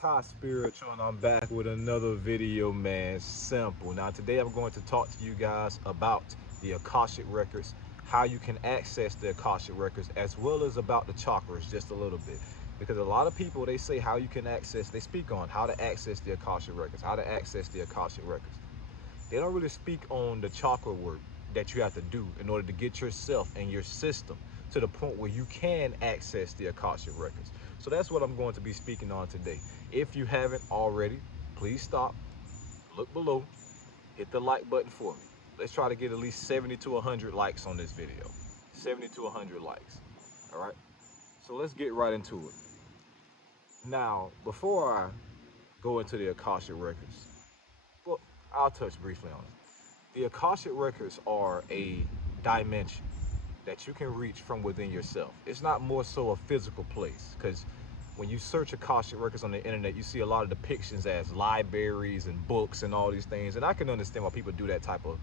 Ty Spiritual, and I'm back with another video, man. Simple. Now today I'm going to talk to you guys about the Akashic records, how you can access the Akashic records, as well as about the chakras just a little bit. Because a lot of people, they say how you can access, they speak on how to access the Akashic records, how to access the Akashic records. They don't really speak on the chakra work that you have to do in order to get yourself and your system to the point where you can access the Akashic records. So that's what I'm going to be speaking on today. If you haven't already, please stop, look below, hit the like button for me. Let's try to get at least 70 to 100 likes on this video. 70 to 100 likes. All right. So let's get right into it. Now, before I go into the Akashic records, well, I'll touch briefly on it. The Akashic records are a dimension that you can reach from within yourself. It's not more so a physical place, because when you search Akashic records on the internet, you see a lot of depictions as libraries and books and all these things. And I can understand why people do that type of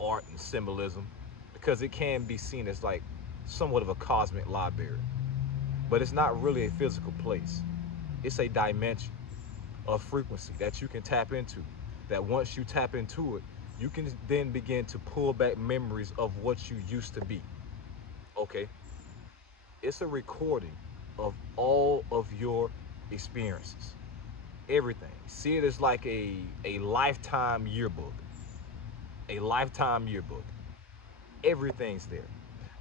art and symbolism, because it can be seen as like somewhat of a cosmic library. But it's not really a physical place. It's a dimension of frequency that you can tap into, that once you tap into it, you can then begin to pull back memories of what you used to be. Okay? It's a recording of all of your experiences. Everything. See it as like a lifetime yearbook. A lifetime yearbook. Everything's there.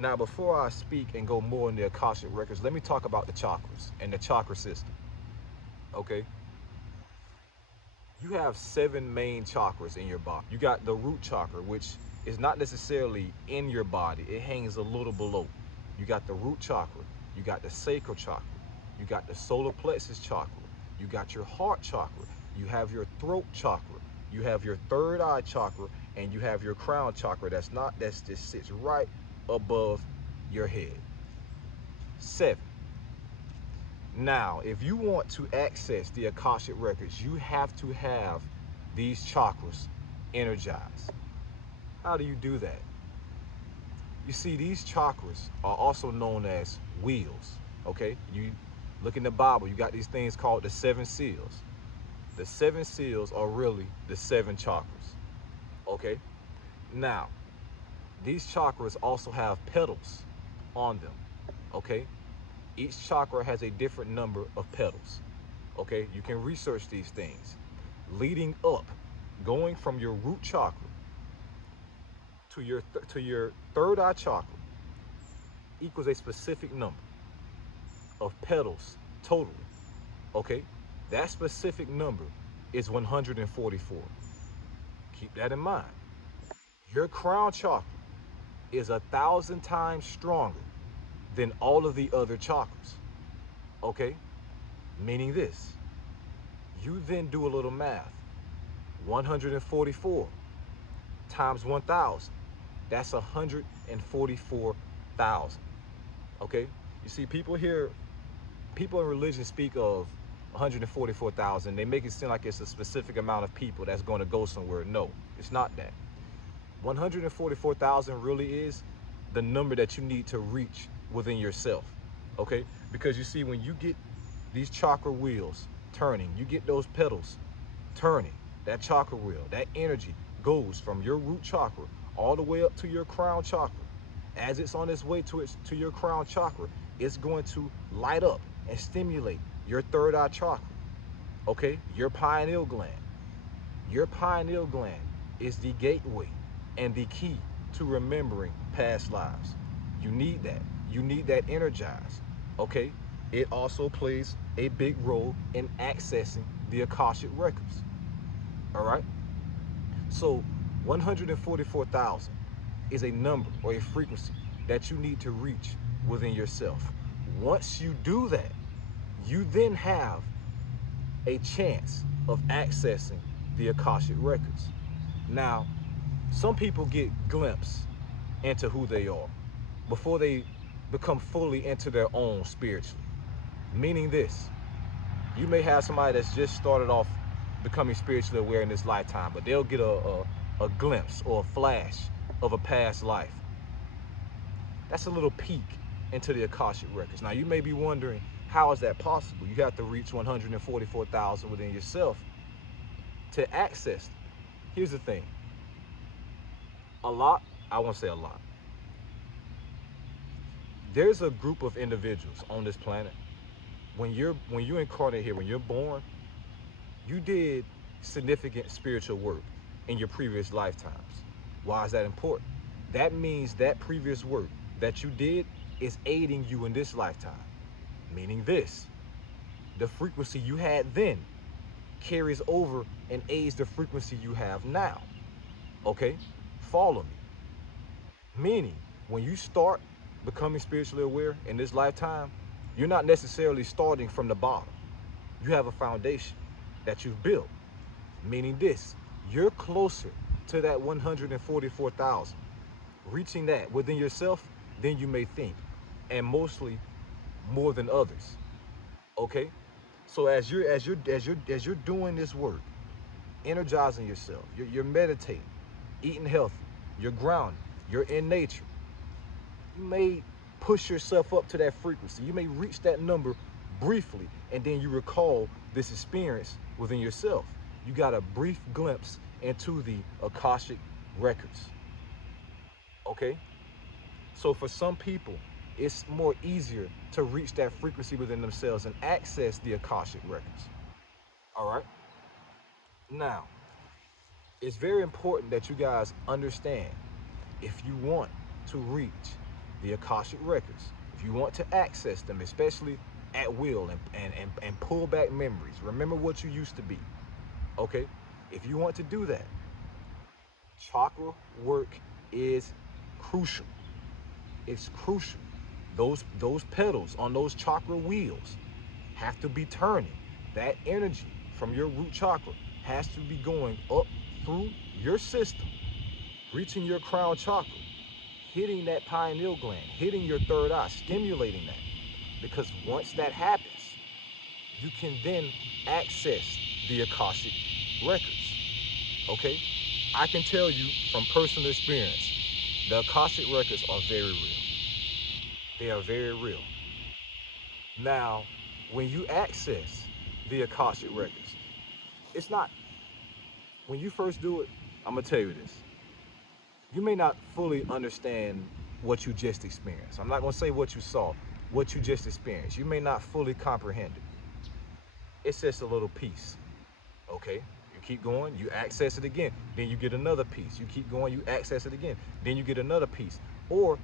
Now, before I speak and go more in the Akashic records, let me talk about the chakras and the chakra system. Okay? You have 7 main chakras in your body. You got the root chakra, which is not necessarily in your body. It hangs a little below. You got the root chakra. You got the sacral chakra. You got the solar plexus chakra. You got your heart chakra. You have your throat chakra. You have your third eye chakra, and you have your crown chakra. That just sits right above your head. 7. Now, if you want to access the Akashic records, you have to have these chakras energized. How do you do that? You see, these chakras are also known as wheels, okay? You look in the Bible, you got these things called the 7 seals. The 7 seals are really the 7 chakras, okay? Now, these chakras also have petals on them, okay? Each chakra has a different number of petals, okay? You can research these things. Leading up, going from your root chakra to your third eye chakra equals a specific number of petals totally, okay? That specific number is 144. Keep that in mind. Your crown chakra is 1,000 times stronger than all of the other chakras, okay? Meaning this, you then do a little math. 144 times 1,000, that's 144,000, okay? You see, people in religion speak of 144,000. They make it seem like it's a specific amount of people that's going to go somewhere. No, it's not that. 144,000 really is the number that you need to reach within yourself, okay? Because you see, when you get these chakra wheels turning, you get those petals turning, that chakra wheel, that energy goes from your root chakra all the way up to your crown chakra. As it's on its way to your crown chakra, it's going to light up and stimulate your third eye chakra, okay? Your pineal gland. Your pineal gland is the gateway and the key to remembering past lives. You need that. You need that energized, okay? It also plays a big role in accessing the Akashic records, all right? So 144,000 is a number or a frequency that you need to reach within yourself. Once you do that, you then have a chance of accessing the Akashic records. Now, some people get glimpses into who they are before they become fully into their own spiritually. Meaning this, you may have somebody that's just started off becoming spiritually aware in this lifetime, but they'll get a glimpse or a flash of a past life. That's a little peek into the Akashic records. Now, you may be wondering, How is that possible? You have to reach 144,000 within yourself to access it. Here's the thing. A lot, I won't say a lot. There's a group of individuals on this planet. When you incarnate here, when you're born, you did significant spiritual work in your previous lifetimes. Why is that important? That means that previous work that you did is aiding you in this lifetime. Meaning this, the frequency you had then carries over and aids the frequency you have now. Okay? Follow me. Meaning, when you start becoming spiritually aware in this lifetime, you're not necessarily starting from the bottom. You have a foundation that you've built. Meaning this, you're closer to that 144,000, reaching that within yourself than you may think, and mostly more than others. Okay? So as you're doing this work, energizing yourself, you're meditating, eating healthy, you're grounded, you're in nature. You may push yourself up to that frequency. You may reach that number briefly, and then you recall this experience within yourself. You got a brief glimpse into the Akashic records. Okay? So for some people, it's more easier to reach that frequency within themselves and access the Akashic records. All right? Now, it's very important that you guys understand, if you want to reach the Akashic records, if you want to access them, especially at will, and pull back memories, remember what you used to be, okay? If you want to do that, chakra work is crucial. It's crucial. Those petals on those chakra wheels have to be turning. That energy from your root chakra has to be going up through your system, reaching your crown chakra, hitting that pineal gland, hitting your third eye, stimulating that. Because once that happens, you can then access the Akashic records. Okay? I can tell you from personal experience, the Akashic records are very real. They are very real. Now, when you access the Akashic records, it's not, when you first do it, I'm gonna tell you this. You may not fully understand what you just experienced. I'm not gonna say what you saw, what you just experienced. You may not fully comprehend it. It's just a little piece, okay? You keep going, you access it again, then you get another piece. You keep going, you access it again, then you get another piece. Or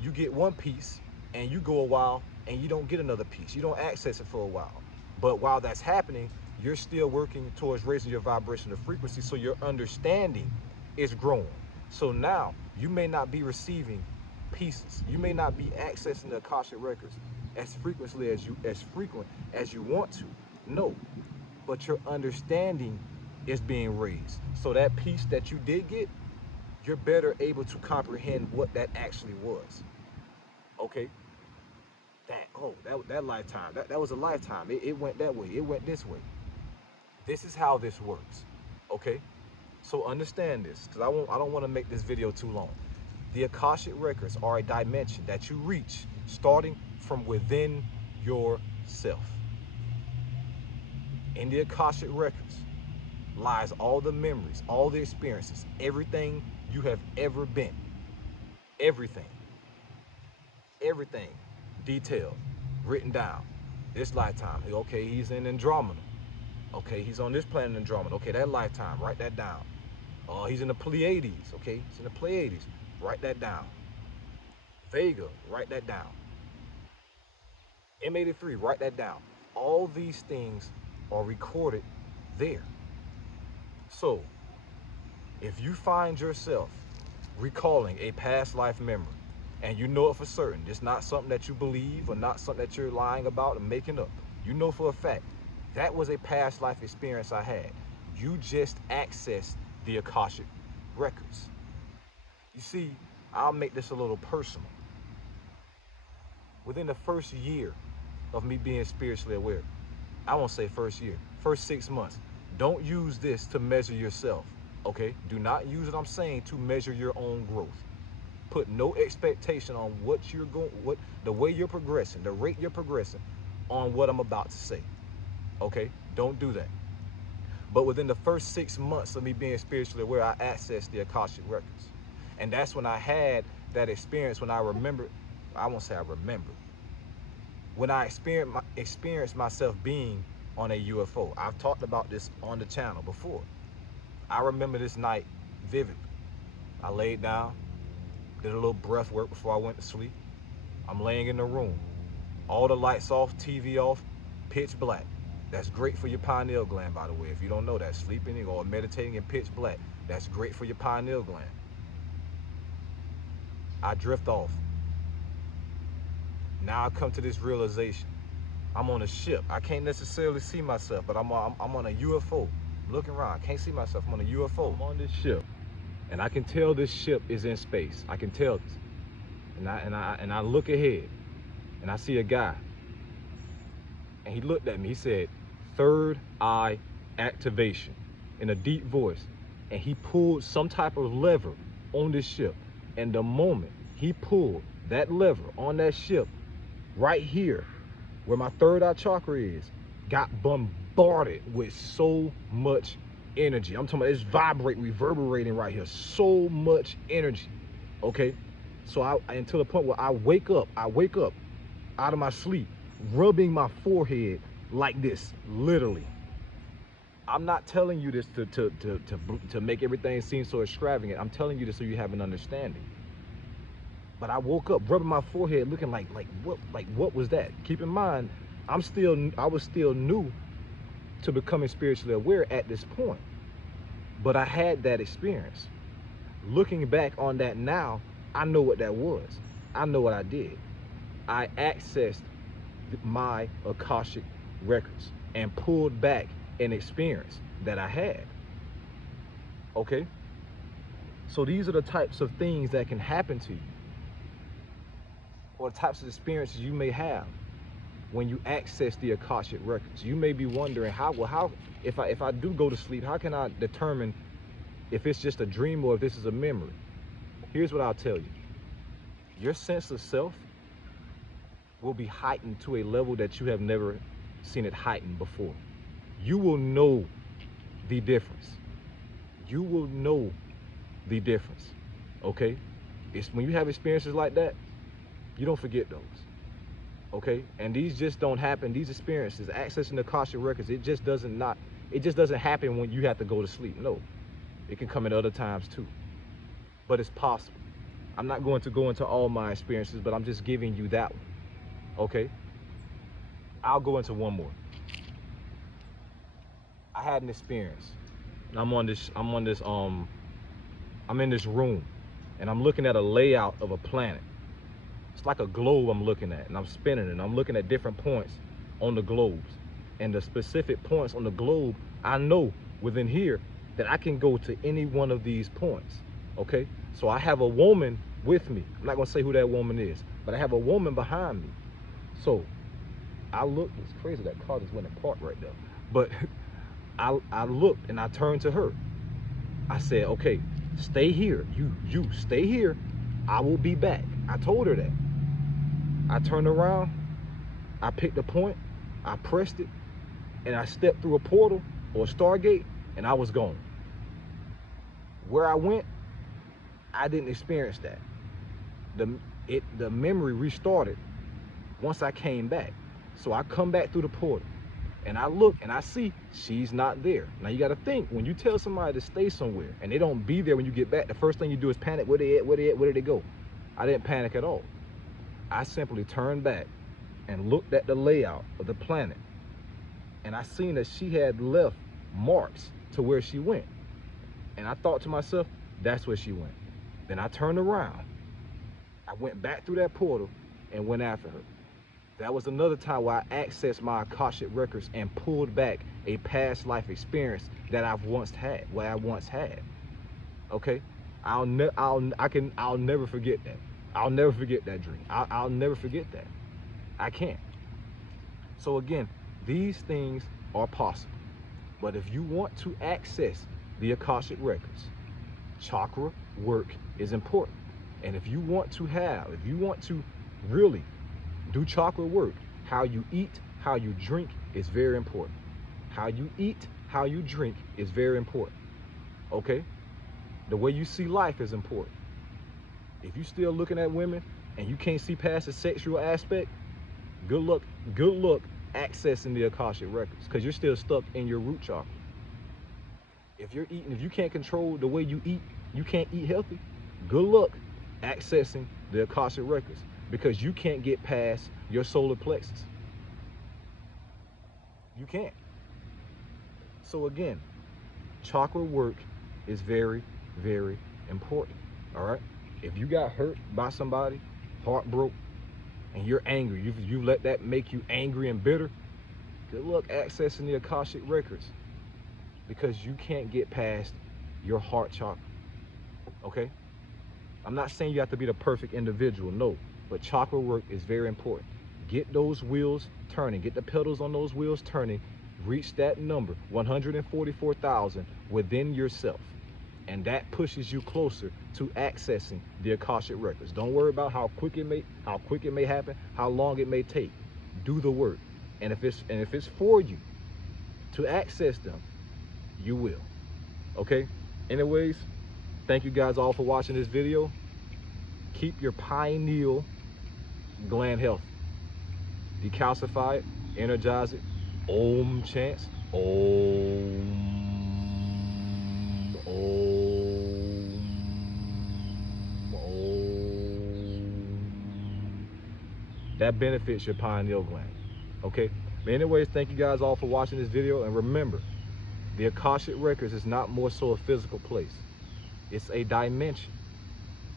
you get one piece and you go a while and you don't get another piece. You don't access it for a while. But while that's happening, you're still working towards raising your vibration of frequency, so your understanding is growing. So now you may not be receiving pieces. You may not be accessing the Akashic records as frequent as you want to. No, but your understanding is being raised. So that piece that you did get, you're better able to comprehend what that actually was. Okay? That lifetime, that was a lifetime. It went that way. It went this way. This is how this works. Okay? So understand this, because I don't want to make this video too long. The Akashic records are a dimension that you reach starting from within yourself. In the Akashic records lies all the memories, all the experiences, everything you have ever been. Everything. Everything detailed, written down. This lifetime, okay, he's in Andromeda. Okay, he's on this planet Andromeda. Okay, that lifetime, write that down. He's in the Pleiades. Okay, he's in the Pleiades. Write that down. Vega, write that down. M83, write that down. All these things are recorded there. So, if you find yourself recalling a past life memory, and you know it for certain, it's not something that you believe or not something that you're lying about or making up. You know for a fact, that was a past life experience I had. You just accessed the Akashic records. You see, I'll make this a little personal. Within the first year of me being spiritually aware, I won't say first year, first 6 months, don't use this to measure yourself, okay? Do not use what I'm saying to measure your own growth. Put no expectation on what the way you're progressing, the rate you're progressing on what I'm about to say. Okay? Don't do that. But within the first 6 months of me being spiritually aware, I accessed the Akashic records. And that's when I had that experience, when I remember, I won't say I remember, when I experienced myself being on a UFO. I've talked about this on the channel before. I remember this night vividly. I laid down, did a little breath work before I went to sleep. I'm laying in the room. All the lights off, TV off, pitch black. That's great for your pineal gland, by the way. If you don't know that, sleeping or meditating in pitch black, that's great for your pineal gland. I drift off. Now I come to this realization. I'm on a ship. I can't necessarily see myself, but I'm on a UFO. I'm looking around. I can't see myself. I'm on a UFO. I'm on this ship, and I can tell this ship is in space. I can tell this. And I look ahead, and I see a guy. And he looked at me. He said, "Third eye activation," in a deep voice. And he pulled some type of lever on this ship. And the moment he pulled that lever on that ship, right here, where my third eye chakra is, got bombarded with so much energy. I'm talking about it's reverberating right here. So much energy. Okay? So until the point where I wake up out of my sleep, rubbing my forehead like this, literally. I'm not telling you this to make everything seem so extravagant. I'm telling you this so you have an understanding. But I woke up rubbing my forehead, looking like what was that? Keep in mind, I was still new to becoming spiritually aware at this point. But I had that experience. Looking back on that now, I know what that was. I know what I did. I accessed my Akashic records and pulled back an experience that I had. Okay? So these are the types of things that can happen to you, or the types of experiences you may have when you access the Akashic records. You may be wondering, how if I do go to sleep, how can I determine if it's just a dream or if this is a memory? Here's what I'll tell you. Your sense of self will be heightened to a level that you have never seen it heightened before. You will know the difference. You will know the difference. Okay? It's when you have experiences like that, you don't forget those. Okay? And these just don't happen. These experiences, accessing the Akashic records, it just doesn't happen when you have to go to sleep. No. It can come at other times too. But it's possible. I'm not going to go into all my experiences, but I'm just giving you that one. Okay? I'll go into one more. I had an experience. I'm in this room, and I'm looking at a layout of a planet. It's like a globe I'm looking at, and I'm spinning it. I'm looking at different points on the globes. And the specific points on the globe, I know within here that I can go to any one of these points. Okay? So I have a woman with me. I'm not gonna say who that woman is, but I have a woman behind me. So I looked, it's crazy that car just went in park right there. But I looked and I turned to her. I said, okay, stay here. You stay here. I will be back. I told her that. I turned around, I picked a point, I pressed it, and I stepped through a portal or a stargate, and I was gone. Where I went, I didn't experience that. The memory restarted once I came back. So I come back through the portal, and I look and I see she's not there. Now you got to think, when you tell somebody to stay somewhere and they don't be there when you get back, the first thing you do is panic. Where they at? Where did they go? I didn't panic at all. I simply turned back and looked at the layout of the planet, and I seen that she had left marks to where she went. And I thought to myself, that's where she went. Then I turned around. I went back through that portal and went after her. That was another time where I accessed my Akashic records and pulled back a past life experience that I've once had, Okay? I'll never forget that. I'll never forget that dream. I'll never forget that. I can't. So again, these things are possible. But if you want to access the Akashic records, chakra work is important. And if you want to really do chakra work, how you eat, how you drink is very important. How you eat, how you drink is very important. Okay? The way you see life is important. If you still looking at women and you can't see past the sexual aspect, good luck accessing the Akashic records, because you're still stuck in your root chakra. If you're eating, if you can't control the way you eat, you can't eat healthy, good luck accessing the Akashic records, because you can't get past your solar plexus. You can't. So again, chakra work is very, very important. All right? If you got hurt by somebody, heart broke, and you're angry, you let that make you angry and bitter, good luck accessing the Akashic records, because you can't get past your heart chakra. Okay? I'm not saying you have to be the perfect individual, no, but chakra work is very important. Get those wheels turning, get the pedals on those wheels turning, reach that number, 144,000 within yourself. And that pushes you closer to accessing the Akashic records. Don't worry about how quick it may happen, how long it may take. Do the work. And if it's for you to access them, you will. Okay? Anyways, thank you guys all for watching this video. Keep your pineal gland healthy. Decalcify it, energize it, Om chants, Om, Om, Om. That benefits your pineal gland. Okay? But anyways, thank you guys all for watching this video. And remember, the Akashic records is not more so a physical place. It's a dimension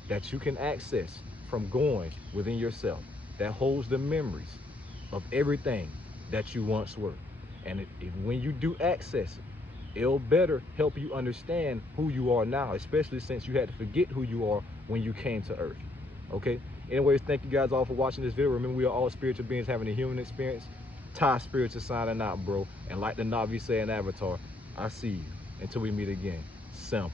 that you can access from going within yourself that holds the memories of everything that you once were. And when you do access it, it'll better help you understand who you are now, especially since you had to forget who you are when you came to Earth. Okay? Anyways, thank you guys all for watching this video. Remember, we are all spiritual beings having a human experience. Ty Spiritual signing out, bro. And like the Navi say in Avatar, I see you. Until we meet again. Simple.